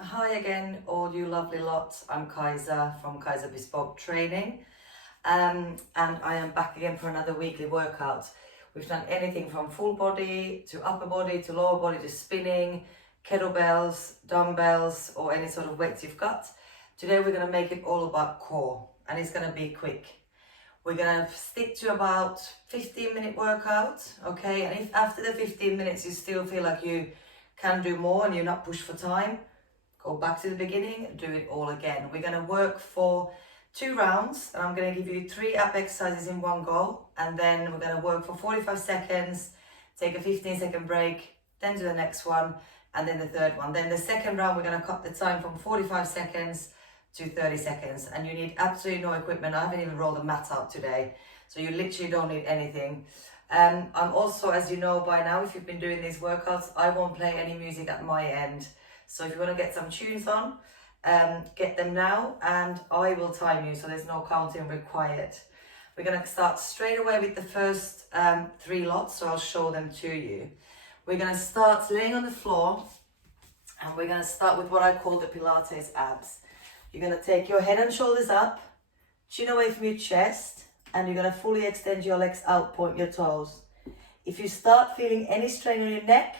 Hi again, all you lovely lots. I'm Kaisa from Kaisa Bespoke Training, and I am back again for another weekly workout. We've done anything from full body to upper body to lower body to spinning, kettlebells, dumbbells, or any sort of weights you've got. Today we're going to make it all about core, and it's going to be quick. We're going to stick to about 15-minute workout, okay? And if after the 15 minutes you still feel like you can do more and you're not pushed for time, go back to the beginning, do it all again. We're going to work for 2 rounds, and I'm going to give you 3 ab exercises in one go, and then we're going to work for 45 seconds, take a 15-second break, then do the next one, and then the third one. Then the second round, we're going to cut the time from 45 seconds to 30 seconds, and you need absolutely no equipment. I haven't even rolled a mat out today, so you literally don't need anything. I'm also, as you know by now, if you've been doing these workouts, I won't play any music at my end. So if you want to get some tunes on, get them now, and I will time you, so there's no counting required. We're going to start straight away with the first 3 lots, so I'll show them to you. We're going to start laying on the floor, and we're going to start with what I call the Pilates abs. You're going to take your head and shoulders up, chin away from your chest, and you're going to fully extend your legs out, point your toes. If you start feeling any strain on your neck,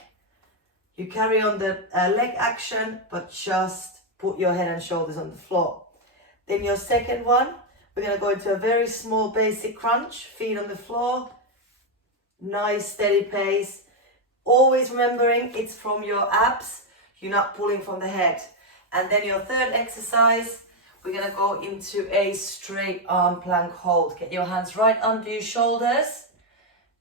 you carry on the leg action, but just put your head and shoulders on the floor. Then your second one, we're going to go into a very small basic crunch, feet on the floor, nice steady pace. Always remembering it's from your abs, you're not pulling from the head. And then your third exercise, we're going to go into a straight arm plank hold. Get your hands right under your shoulders,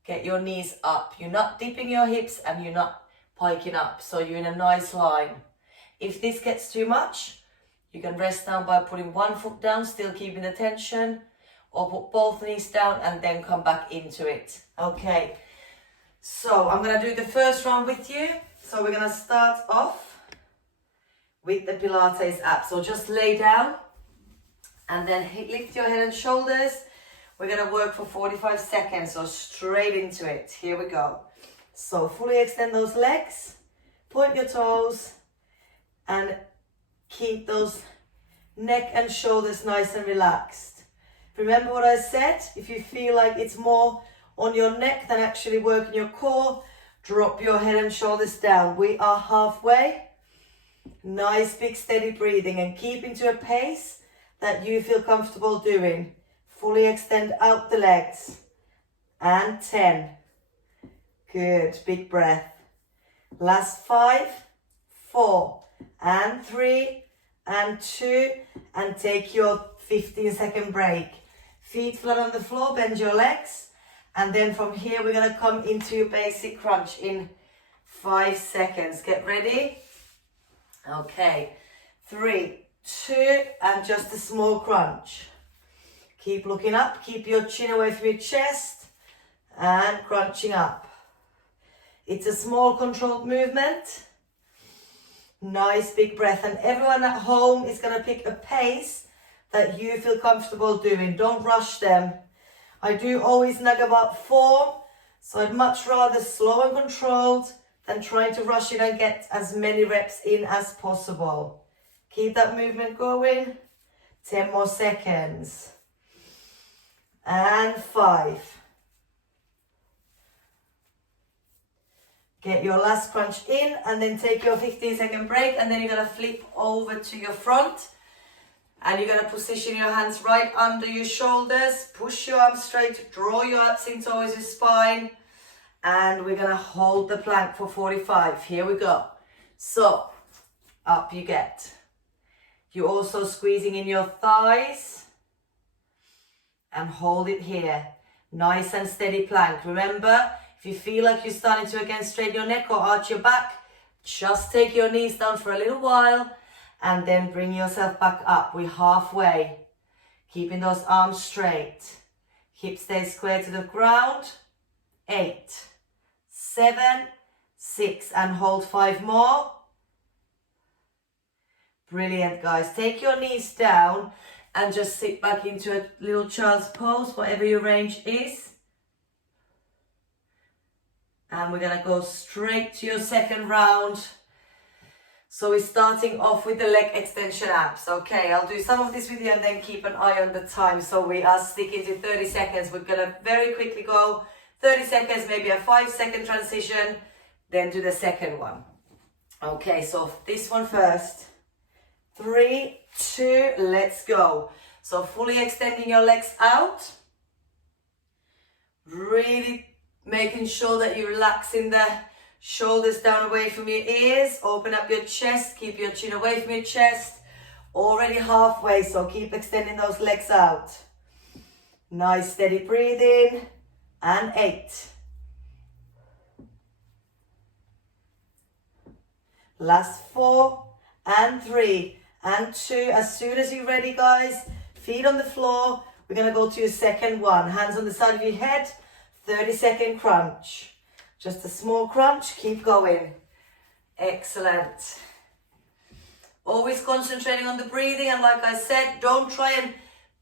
get your knees up. You're not dipping your hips and you're not piking up, so you're in a nice line. If this gets too much, you can rest down by putting one foot down, still keeping the tension, or put both knees down and then come back into it. Okay, so I'm going to do the first round with you. So we're going to start off with the Pilates abs. So just lay down and then lift your head and shoulders. We're going to work for 45 seconds, so straight into it. Here we go. So fully extend those legs, point your toes, and keep those neck and shoulders nice and relaxed. Remember what I said, if you feel like it's more on your neck than actually working your core, drop your head and shoulders down. We are halfway. Nice big steady breathing, and keep into a pace that you feel comfortable doing. Fully extend out the legs. And 10. Good, big breath. Last 5, 4, and 3, and 2, and take your 15-second break. Feet flat on the floor, bend your legs, and then from here we're going to come into your basic crunch in 5 seconds. Get ready? Okay, 3, 2, and just a small crunch. Keep looking up, keep your chin away from your chest, and crunching up. It's a small controlled movement. Nice big breath, and everyone at home is going to pick a pace that you feel comfortable doing. Don't rush them. I do always nag about 4, so I'd much rather slow and controlled than trying to rush it and get as many reps in as possible. Keep that movement going. 10 more seconds. And 5. Get your last crunch in, and then take your 15-second break, and then you're going to flip over to your front, and you're going to position your hands right under your shoulders, push your arms straight, draw your abs in towards your spine, and we're going to hold the plank for 45. Here we go. So, up you get. You're also squeezing in your thighs, and hold it here. Nice and steady plank. Remember, if you feel like you're starting to again straighten your neck or arch your back, just take your knees down for a little while and then bring yourself back up. We're halfway. Keeping those arms straight. Hips stay square to the ground. 8, 7, 6, and hold 5 more. Brilliant, guys. Take your knees down and just sit back into a little child's pose, whatever your range is. And we're going to go straight to your second round. So we're starting off with the leg extension abs. Okay, I'll do some of this with you and then keep an eye on the time. So we are sticking to 30 seconds. We're gonna very quickly go 30 seconds, maybe a 5-second transition, then do the second one. Okay, so this one first. 3, 2, let's go. So fully extending your legs out. Really making sure that you're relaxing the shoulders down away from your ears. Open up your chest, keep your chin away from your chest. Already halfway, so keep extending those legs out. Nice steady breathing. And 8. Last 4 and 3 and 2. As soon as you're ready, guys, feet on the floor. We're going to go to your second one. Hands on the side of your head. 30-second crunch. Just a small crunch. Keep going. Excellent. Always concentrating on the breathing. And like I said, don't try and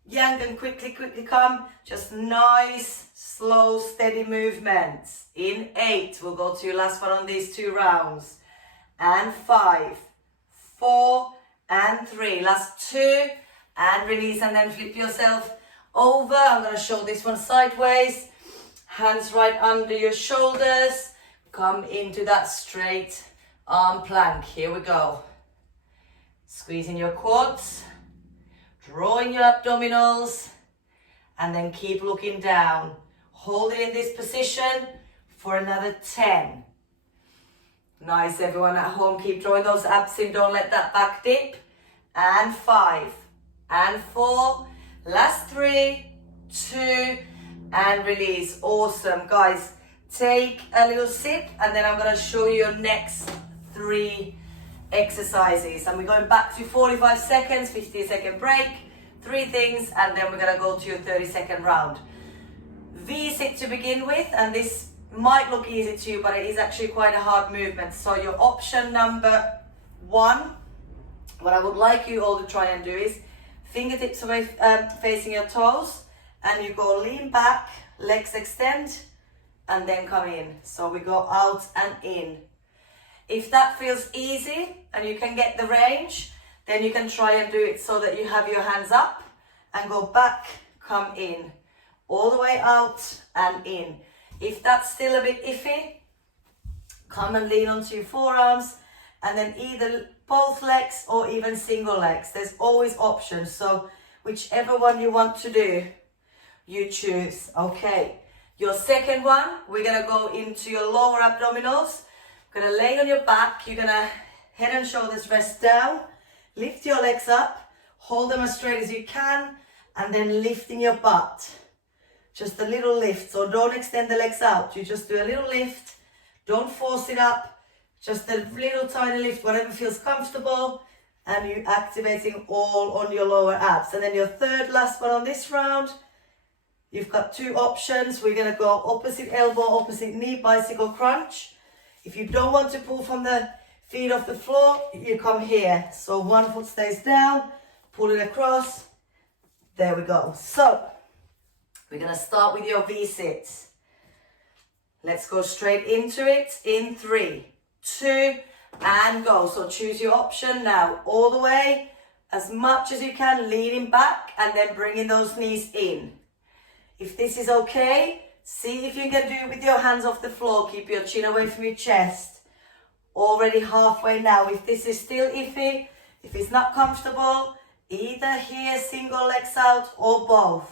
yank and quickly come. Just nice, slow, steady movements. In 8. We'll go to your last one on these 2 rounds. And 5, 4, and 3. Last 2. And release, and then flip yourself over. I'm going to show this one sideways. Hands right under your shoulders. Come into that straight arm plank. Here we go. Squeezing your quads. Drawing your abdominals. And then keep looking down. Hold it in this position for another 10. Nice, everyone at home. Keep drawing those abs in. Don't let that back dip. And 5. And 4, last 3, 2, and release. Awesome, guys. Take a little sip, and then I'm going to show you your next 3 exercises. And we're going back to 45 seconds, 15-second break, 3 things, and then we're going to go to your 30-second round. V-sit to begin with, and this might look easy to you, but it is actually quite a hard movement. So your option number 1, what I would like you all to try and do is fingertips away facing your toes, and you go lean back, legs extend, and then come in. So we go out and in. If that feels easy and you can get the range, then you can try and do it so that you have your hands up and go back, come in, all the way out and in. If that's still a bit iffy, come and lean onto your forearms, and then either both legs or even single legs. There's always options, so whichever one you want to do, you choose. Okay, your second one, we're gonna go into your lower abdominals. You're gonna lay on your back. You're gonna head and shoulders rest down, lift your legs up, hold them as straight as you can, and then lifting your butt. Just a little lift, so don't extend the legs out. You just do a little lift, don't force it up. Just a little tiny lift, whatever feels comfortable, and you're activating all on your lower abs. And then your third last one on this round, you've got 2 options. We're going to go opposite elbow, opposite knee, bicycle crunch. If you don't want to pull from the feet off the floor, you come here. So one foot stays down, pull it across. There we go. So we're going to start with your V-sits. Let's go straight into it in 3, 2, and go. So choose your option now, all the way, as much as you can, leaning back and then bringing those knees in. If this is okay, see if you can do it with your hands off the floor. Keep your chin away from your chest. Already halfway now. If this is still iffy, if it's not comfortable, either here, single legs out, or both.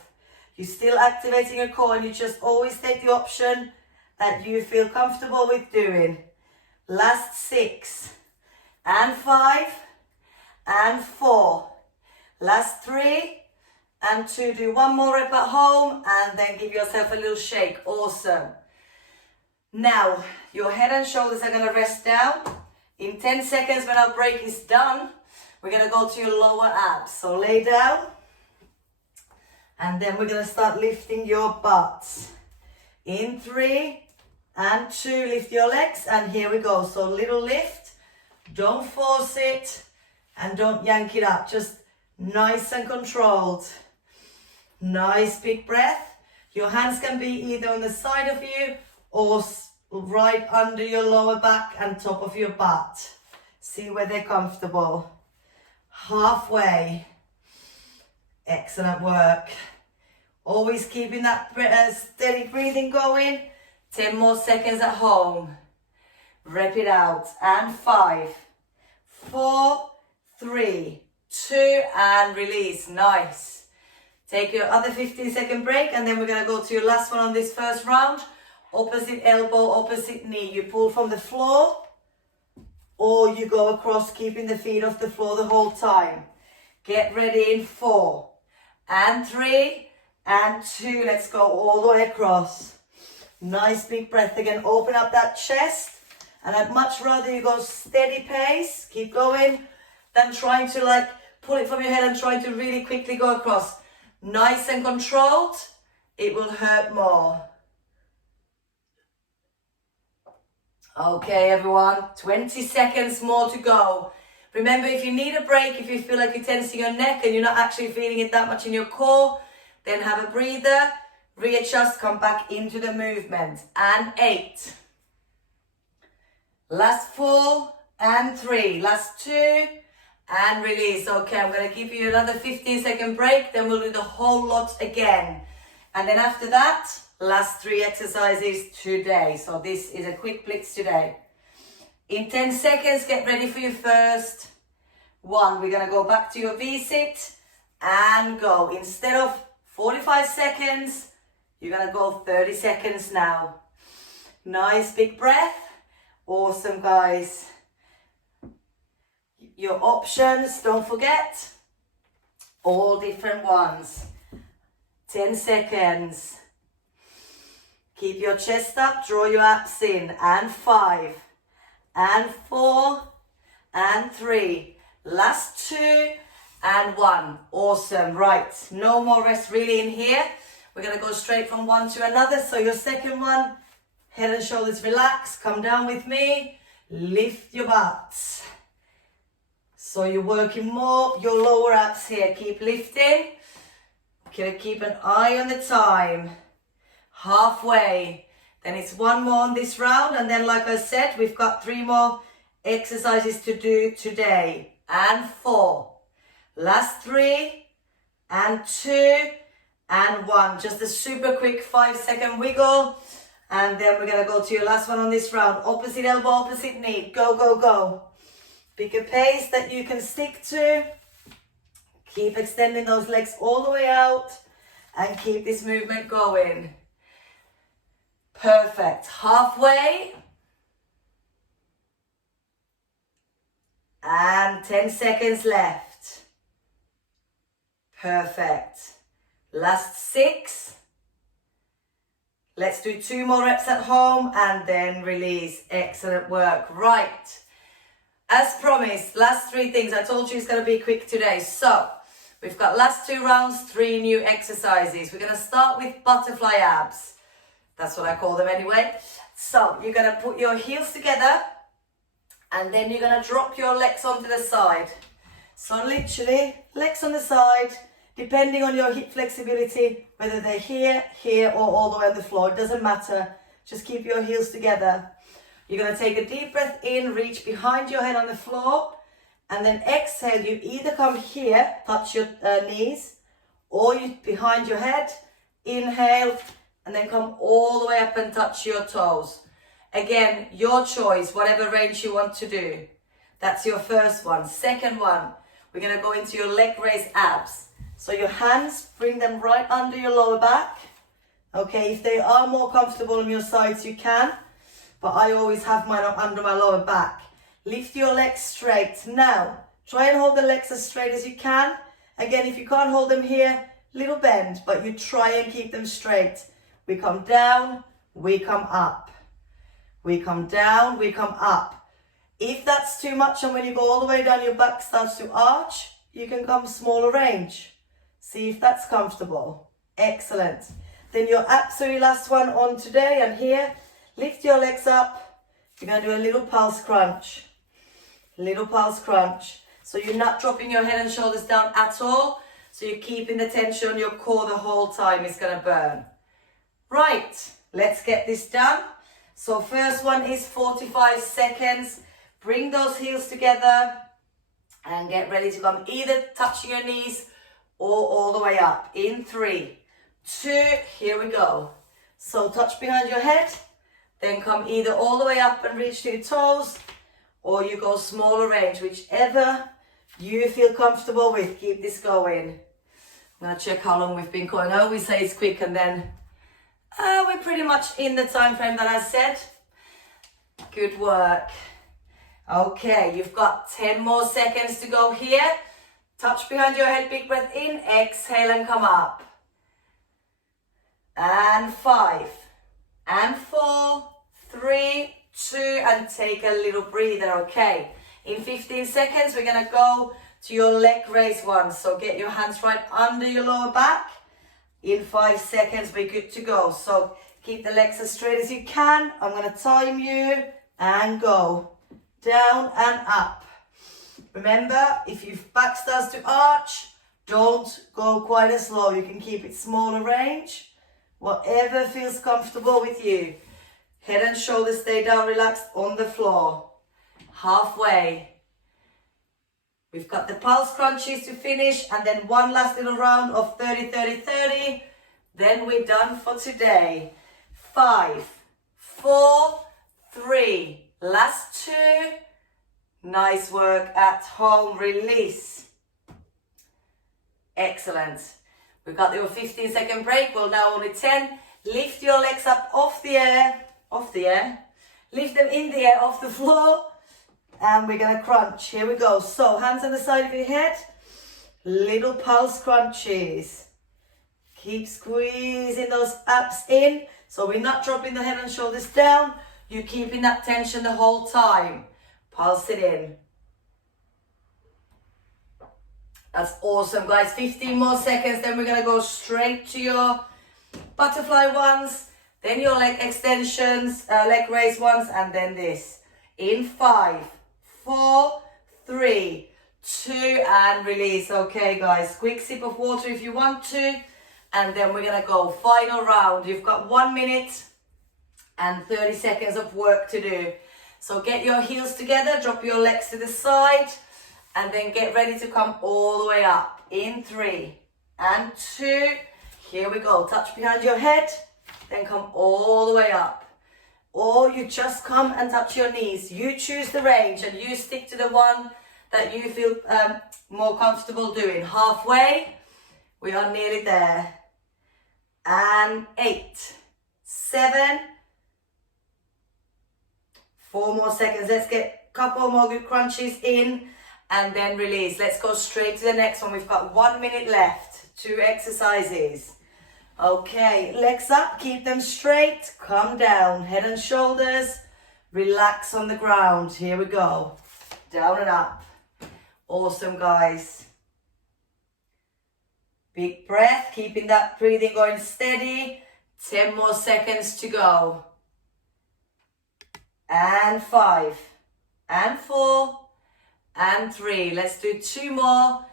You're still activating your core, and you just always take the option that you feel comfortable with doing. Last 6 and 5 and 4. Last 3 and 2. Do one more rep at home and then give yourself a little shake. Awesome. Now your head and shoulders are going to rest down. In 10 seconds, when our break is done, we're going to go to your lower abs. So lay down, and then we're going to start lifting your butts. In 3 and 2, lift your legs, and here we go. So little lift, don't force it, and don't yank it up. Just nice and controlled. Nice big breath. Your hands can be either on the side of you or right under your lower back and top of your butt. See where they're comfortable. Halfway. Excellent work. Always keeping that steady breathing going. 10 more seconds at home. Rep it out. And 5, 4, 3, 2, and release. Nice. Take your other 15-second break, and then we're going to go to your last one on this first round. Opposite elbow, opposite knee. You pull from the floor, or you go across, keeping the feet off the floor the whole time. Get ready in 4, and 3, and 2. Let's go all the way across. Nice big breath again. Open up that chest. And I'd much rather you go steady pace, keep going, than trying to like pull it from your head and trying to really quickly go across. Nice and controlled, it will hurt more. Okay, everyone, 20 seconds more to go. Remember, if you need a break, if you feel like you're tensing your neck and you're not actually feeling it that much in your core, then have a breather, readjust, come back into the movement. And 8. Last 4 and 3. Last 2 and release. Okay, I'm going to give you another 15-second break. Then we'll do the whole lot again. And then after that, last 3 exercises today. So this is a quick blitz today. In 10 seconds, get ready for your first one. We're going to go back to your V-sit and go. Instead of 45 seconds, you're going to go 30 seconds now. Nice big breath. Awesome, guys. Your options, don't forget, all different ones. 10 seconds. Keep your chest up, draw your abs in. And 5, and 4, and 3. Last 2, and 1. Awesome. Right, no more rest really in here. We're going to go straight from one to another. So your second one, head and shoulders relax, come down with me, lift your butts. So you're working more your lower abs here, keep lifting. Okay, keep an eye on the time. Halfway, then it's one more on this round, and then like I said, we've got 3 more exercises to do today. And 4, last 3, and 2, and 1. Just a super quick 5-second wiggle. And then we're going to go to your last one on this round. Opposite elbow, opposite knee. Go, go, go. Pick a pace that you can stick to. Keep extending those legs all the way out. And keep this movement going. Perfect. Halfway. And 10 seconds left. Perfect. Last 6. Let's do 2 more reps at home and then release. Excellent work. Right. As promised, last 3 things. I told you it's going to be quick today. So, we've got last 2 rounds, 3 new exercises. We're going to start with butterfly abs. That's what I call them anyway. So, you're going to put your heels together and then you're going to drop your legs onto the side. So, literally, legs on the side. Depending on your hip flexibility, whether they're here, here, or all the way on the floor, it doesn't matter. Just keep your heels together. You're going to take a deep breath in, reach behind your head on the floor, and then exhale. You either come here, touch your knees, or you behind your head, inhale, and then come all the way up and touch your toes. Again, your choice, whatever range you want to do. That's your first one. Second one, we're going to go into your leg raise abs. So your hands, bring them right under your lower back. Okay, if they are more comfortable on your sides, you can. But I always have mine under my lower back. Lift your legs straight. Now, try and hold the legs as straight as you can. Again, if you can't hold them here, little bend, but you try and keep them straight. We come down, we come up. We come down, we come up. If that's too much and when you go all the way down, your back starts to arch, you can come smaller range. See if that's comfortable. Excellent. Then your absolute last one on today and here. Lift your legs up. You're going to do a little pulse crunch. Little pulse crunch. So you're not dropping your head and shoulders down at all. So you're keeping the tension on your core the whole time. It's going to burn. Right. Let's get this done. So first one is 45 seconds. Bring those heels together and get ready to come either touching your knees or all the way up. In 3, 2, here we go. So touch behind your head, then come either all the way up and reach to your toes, or you go smaller range, whichever you feel comfortable with. Keep this going. I'm gonna check how long we've been going. I always say it's quick and then we're pretty much in the time frame that I said. Good work. Okay, you've got 10 more seconds to go here. Touch behind your head, big breath in, exhale and come up. And 5, and 4, 3, 2, and take a little breather, okay? In 15 seconds, we're gonna go to your leg raise one. So get your hands right under your lower back. In 5 seconds, we're good to go. So keep the legs as straight as you can. I'm gonna time you and go. Down and up. Remember, if your back starts to arch, don't go quite as slow. You can keep it smaller range. Whatever feels comfortable with you. Head and shoulders stay down, relaxed on the floor. Halfway. We've got the pulse crunchies to finish and then one last little round of 30, 30, 30. Then we're done for today. 5, 4, 3. Last 2. Nice work at home. Release. Excellent. We've got your 15-second break. Well, now only 10. Lift your legs up off the air. Lift them in the air off the floor. And we're going to crunch. Here we go. So, hands on the side of your head. Little pulse crunches. Keep squeezing those abs in. So we're not dropping the head and shoulders down. You're keeping that tension the whole time. Pulse it in. That's awesome, guys. 15 more seconds. Then we're going to go straight to your butterfly ones. Then your leg extensions, leg raise ones. And then this. In 5, 4, 3, 2, and release. Okay, guys. Quick sip of water if you want to. And then we're going to go final round. You've got 1 minute and 30 seconds of work to do. So get your heels together, drop your legs to the side, and then get ready to come all the way up. In 3 and 2, here we go. Touch behind your head, then come all the way up. Or you just come and touch your knees. You choose the range and you stick to the one that you feel more comfortable doing. Halfway, we are nearly there. And 8, 7, 4 more seconds. Let's get a couple more good crunches in and then release. Let's go straight to the next one. We've got 1 minute left. 2 exercises. Okay, legs up, keep them straight. Come down, head and shoulders. Relax on the ground. Here we go. Down and up. Awesome, guys. Big breath, keeping that breathing going steady. 10 more seconds to go. And 5, and 4, and 3. Let's do 2 more.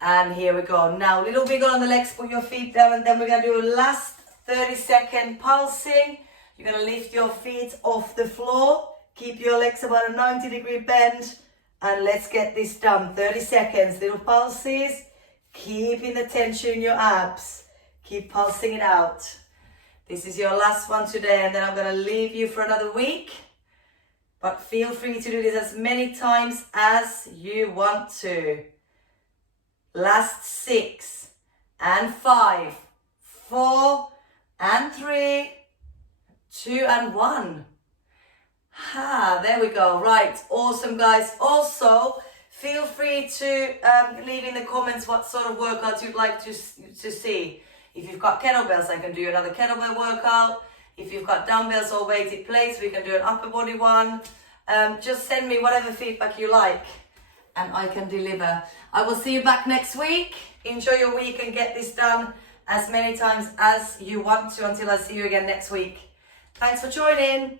And here we go. Now, little wiggle on the legs, put your feet down, and then we're going to do a last 30-second pulsing. You're going to lift your feet off the floor. Keep your legs about a 90-degree bend. And let's get this done. 30 seconds, little pulses. Keeping the tension in your abs. Keep pulsing it out. This is your last one today, and then I'm going to leave you for another week. But feel free to do this as many times as you want to. Last 6, and 5, 4, and 3, 2, and 1. There we go. Right, awesome, guys. Also, feel free to leave in the comments what sort of workouts you'd like to see. If you've got kettlebells, I can do another kettlebell workout. If you've got dumbbells or weighted plates, we can do an upper body one. Just send me whatever feedback you like and I can deliver. I will see you back next week. Enjoy your week and get this done as many times as you want to until I see you again next week. Thanks for joining.